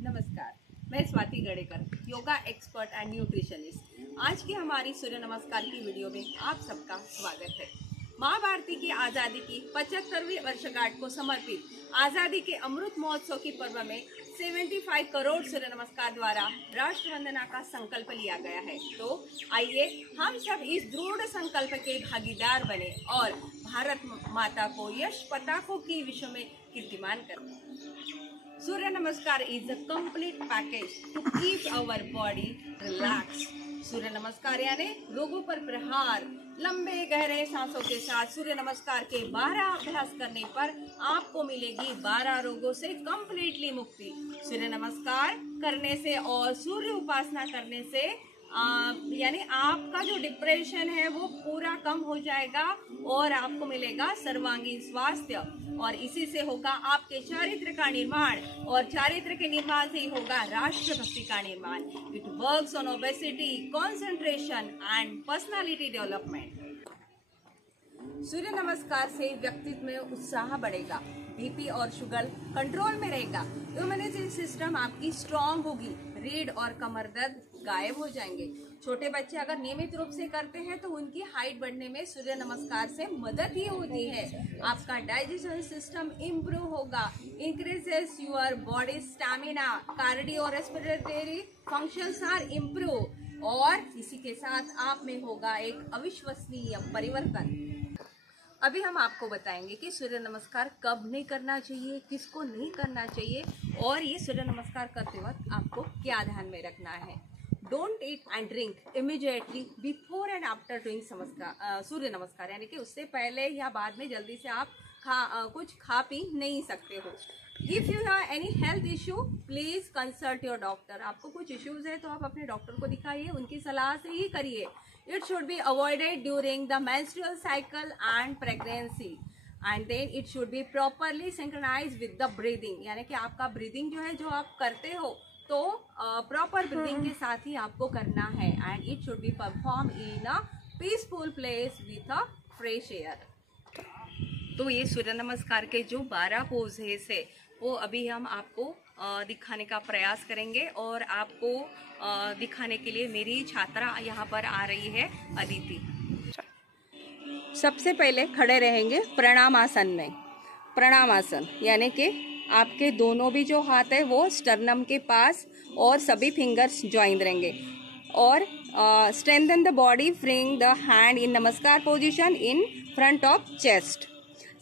नमस्कार, मैं Swati Gadekar, yoga expert and nutritionist. आज की हमारी सूर्य नमस्कार की वीडियो में आप सबका स्वागत है। माँ भारती की आज़ादी की 75वीं वर्षगांठ को समर्पित आज़ादी के अमृत महोत्सव की पर्व में 75 करोड़ सूर्य नमस्कार द्वारा राष्ट्र वंदना का संकल्प लिया गया है। तो आइए हम सब इस दृढ़ संकल्प के भागीदार बने और भारत माता को यश पताकों की विश्व में कीर्तिमान करें। Surya Namaskar is a complete package to keep our body relax. Surya Namaskar यानी रोगों पर प्रहार। लंबे गहरे सांसों के साथ सूर्य नमस्कार के 12 अभ्यास करने पर आपको मिलेगी 12 रोगों से कंप्लीटली मुक्ति। सूर्य नमस्कार करने से और सूर्य उपासना करने से यानी आपका जो डिप्रेशन है वो पूरा कम हो जाएगा और आपको मिलेगा सर्वांगीण स्वास्थ्य और इसी से होगा आपके चारित्र का निर्माण और चारित्र के निर्माण से ही होगा राष्ट्रभक्ति का निर्माण। It works on obesity, concentration and personality development. Surya Namaskar से व्यक्तित्व में उत्साह बढ़ेगा, बीपी और शुगर कंट्रोल में रहेगा, इम्यूनिटी सिस्टम आपकी स्ट्रांग होगी, रीढ़ और कमर दर्द गायब हो जाएंगे। छोटे बच्चे अगर नियमित रूप से करते हैं तो उनकी हाइट बढ़ने में सूर्य नमस्कार से मदद ही होती है। आपका डाइजेशन सिस्टम इम्प्रूव होगा, increases your body stamina, cardio और रेस्पिरेटरी फंक्शंस आर इम्प्रूव और इसी के साथ आप में होगा एक अविश्वसनीय परिवर्तन। अभी हम आपको बताएंगे कि सूर्य नमस्कार कब नहीं करना चाहिए, किसको नहीं करना चाहिए और ये सूर्य नमस्कार करते वक्त आपको क्या ध्यान में रखना है। Don't eat and drink immediately before and after doing Surya Namaskar, यानी कि उससे पहले या बाद में जल्दी से आप कुछ खा पी नहीं सकते हो। If you have any health issue please consult your doctor. आपको कुछ इश्यूज है तो आप अपने डॉक्टर को दिखाइए, उनकी सलाह से ही करिए। It should be avoided during the menstrual cycle and pregnancy, and then it should be properly synchronized with the breathing, यानी कि आपका ब्रीदिंग जो है जो आप करते हो तो प्रॉपर ब्रीदिंग के साथ ही आपको करना है। And it should be perform in a peaceful place with a fresh air. तो ये सूर्य नमस्कार के जो 12 पोजेस है वो अभी हम आपको दिखाने का प्रयास करेंगे और आपको दिखाने के लिए मेरी छात्रा यहाँ पर आ रही है, अदिति। सबसे पहले खड़े रहेंगे प्रणाम आसन में। प्रणाम आसन यानी कि आपके दोनों भी जो हाथ है वो स्टर्नम के पास और सभी फिंगर्स ज्वाइन रहेंगे और strengthen the body, bring the hand in namaskar position in front of chest.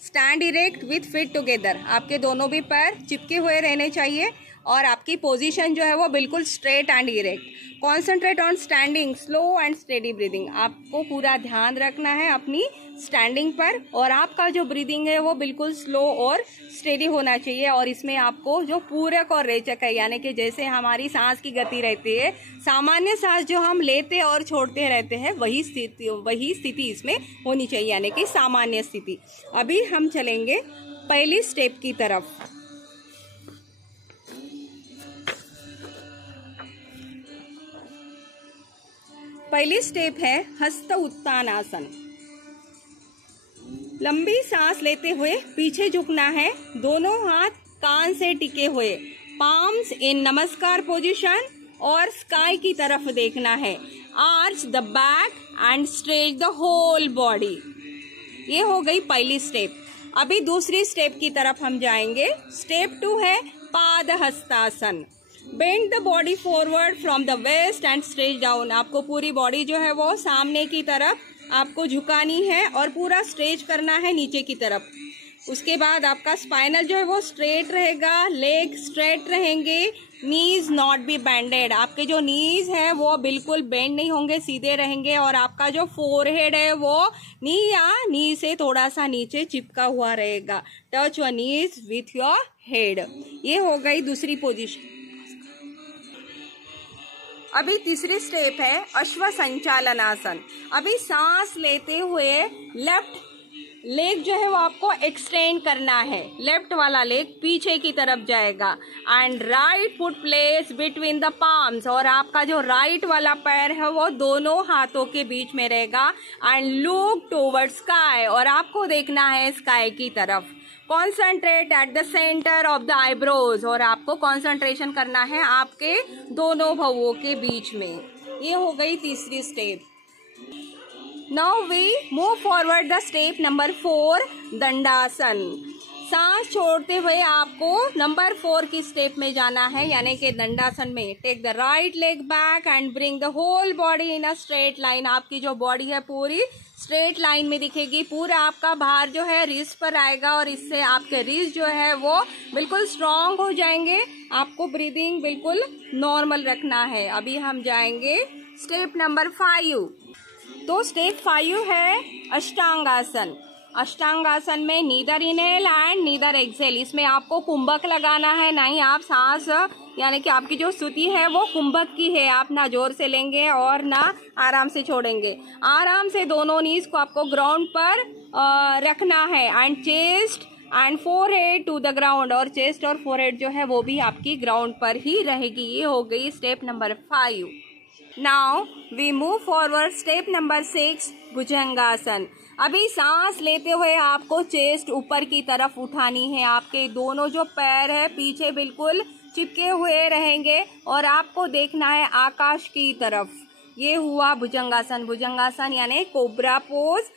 Stand erect with feet together, आपके दोनों भी पैर चिपके हुए रहने चाहिए और आपकी पोजीशन जो है वो बिल्कुल straight and erect. Concentrate on standing, slow and steady breathing. आपको पूरा ध्यान रखना है अपनी स्टैंडिंग पर और आपका जो ब्रीदिंग है वो बिल्कुल स्लो और स्टेडी होना चाहिए और इसमें आपको जो पूरक और रेचक है यानी कि जैसे हमारी सांस की गति रहती है, सामान्य सांस जो हम लेते और छोड़ते रहते हैं वही स्थिति इसमें होनी चाहिए, यानी कि सामान्य स्थिति। अभी हम चलेंगे पहली स्टेप की तरफ। पहली स्टेप है हस्त उत्तान आसन। लंबी सांस लेते हुए पीछे झुकना है, दोनों हाथ कान से टिके हुए, पाम्स इन नमस्कार पोजीशन और स्काई की तरफ देखना है। Arch the back and stretch the whole body. ये हो गई पहली स्टेप। अभी दूसरी स्टेप की तरफ हम जाएंगे। स्टेप 2 है Padahastasana. Bend the body forward from the waist and stretch down. आपको पूरी बॉडी जो है वो सामने की तरफ आपको झुकानी है और पूरा स्ट्रेच करना है नीचे की तरफ। उसके बाद आपका स्पाइनल जो है वो स्ट्रेट रहेगा, लेग स्ट्रेट रहेंगे, नीज नॉट बी बेंडेड। आपके जो नीज है वो बिल्कुल बेंड नहीं होंगे, सीधे रहेंगे और आपका जो फोरहेड है वो नी से थोड़ा सा नीचे चिपका हुआ रहेगा। Touch your knees with your head. ये हो गई दूसरी पोजीशन। अभी तीसरी स्टेप है अश्व संचालन आसन। अभी सांस लेते हुए लेफ्ट लेग जो है वो आपको एक्सटेंड करना है, लेफ्ट वाला लेग पीछे की तरफ जाएगा and right foot place between the palms और आपका जो राइट वाला पैर है वो दोनों हाथों के बीच में रहेगा एंड लुक टुवर्ड्स स्काई और आपको देखना है स्काई की तरफ। Concentrate at the centre of the eyebrows, और आपको कॉन्सेंट्रेशन करना है आपके दोनों भौहों के बीच में। ये हो गई तीसरी step. Now we move forward the step number 4, Dandasana. सांस छोड़ते हुए आपको नंबर 4 की स्टेप में जाना है, यानी कि दंडासन में। Take the right leg back and bring the whole body in a straight line. आपकी जो बॉडी है पूरी स्ट्रेट लाइन में दिखेगी, पूरा आपका भार जो है रिस्ट पर आएगा और इससे आपके रिस्ट जो है वो बिल्कुल स्ट्रांग हो जाएंगे। आपको ब्रीदिंग बिल्कुल नॉर्मल रखना है। अभी हम जाएंगे स्टेप नंबर 5। तो स्टेप 5 है अष्टांगासन। अष्टांगासन में neither inhale and neither exhale. इसमें आपको कुंभक लगाना है, ना ही आप सांस, यानी कि आपकी जो स्तुति है वो कुंभक की है। आप ना जोर से लेंगे और ना आराम से छोड़ेंगे। आराम से दोनों नीज को आपको ग्राउंड पर रखना है and chest and forehead to the ground, और चेस्ट और फोरहेड जो है वो भी आपकी ग्राउंड पर ही रहेगी। ये हो गई step number 5। Now we move forward step number 6, Bhujangasana. अभी सांस लेते हुए आपको चेस्ट ऊपर की तरफ उठानी है। आपके दोनों जो पैर है पीछे बिल्कुल चिपके हुए रहेंगे और आपको देखना है आकाश की तरफ। ये हुआ भुजंगासन। भुजंगासन यानी कोबरा पोज।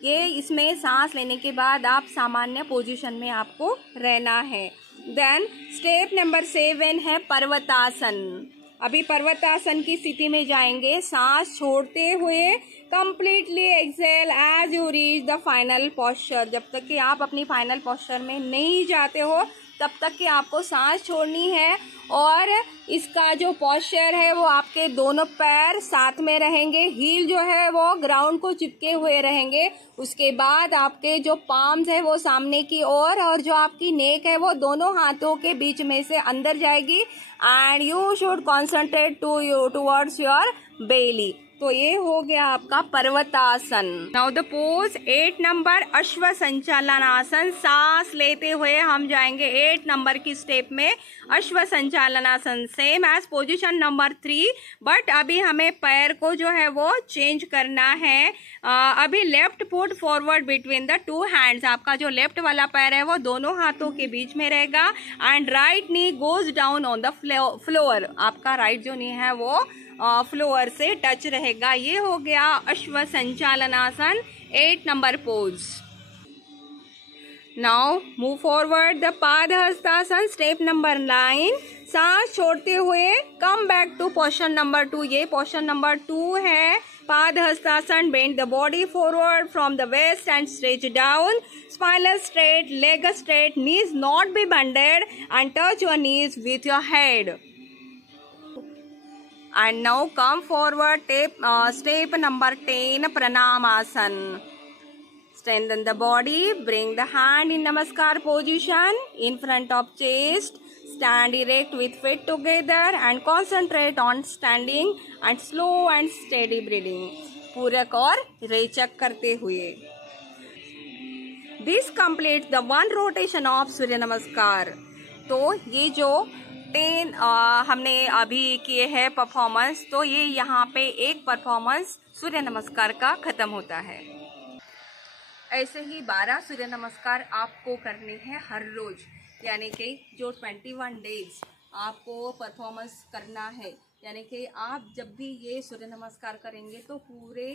ये इसमें सांस लेने के बाद आप सामान्य पोजीशन में आपको रहना है। देन स्टेप नंबर 7 है पर्वतासन। अभी पर्वतासन की स्थिति में जाएंगे। सांस छोड़ते हुए completely exhale as you reach the final posture. जब तक कि आप अपनी फाइनल पोस्चर में नहीं जाते हो तब तक कि आपको सांस छोड़नी है, और इसका जो पोस्चर है वो आपके दोनों पैर साथ में रहेंगे, हील जो है वो ग्राउंड को चिपके हुए रहेंगे। उसके बाद आपके जो पाम्स है वो सामने की ओर, और जो आपकी नेक है वो दोनों हाथों के बीच में से अंदर जाएगी and you should concentrate towards your belly. तो ये हो गया आपका पर्वतासन। नाउ द पोज 8 नंबर अश्व संचालनासन। सांस लेते हुए हम जाएंगे 8 नंबर की स्टेप में Ashwa Sanchalanasana. Same as position number 3, but अभी हमें पैर को जो है वो चेंज करना है। अभी left foot forward between the 2 hands. आपका जो लेफ्ट वाला पैर है वो दोनों हाथों के बीच में रहेगा and right knee goes down on the floor. आपका राइट जो नी है वो फ्लोर से टच रहेगा। ये हो गया Ashwa Sanchalanasana 8 number pose. Now move forward the Padahastasana step number 9। सांस छोड़ते हुए come back to posture number 2। ये पोस्चर नंबर 2 है Padahastasana. Bend the body forward from the waist and stretch down. Spinal straight, leg straight, knees not be bended and touch your knees with your head. And now come forward, step number 10, Pranamasana. Strengthen the body, bring the hand in Namaskar position in front of chest. Stand erect with feet together and concentrate on standing and slow and steady breathing. पूरक और रेचक करते हुए। This completes the 1 rotation of सूर्य नमस्कार। तो ये जो 10 हमने अभी किए हैं परफॉर्मेंस, तो ये यहाँ पे एक परफॉर्मेंस सूर्य नमस्कार का खत्म होता है। ऐसे ही 12 सूर्य नमस्कार आपको करने हैं हर रोज, यानी कि जो 21 डेज आपको परफॉर्मेंस करना है। यानी कि आप जब भी ये सूर्य नमस्कार करेंगे तो पूरे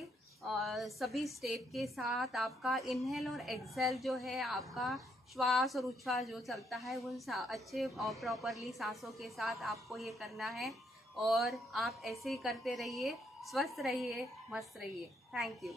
सभी स्टेप के साथ आपका इनहेल और एक्सहेल जो है, आपका श्वास और उच्छ्वास जो चलता है वो अच्छे और प्रॉपरली सांसों के साथ आपको ये करना है। और आप ऐसे ही करते रहिए, स्वस्थ रहिए, मस्त रहिए। Thank you.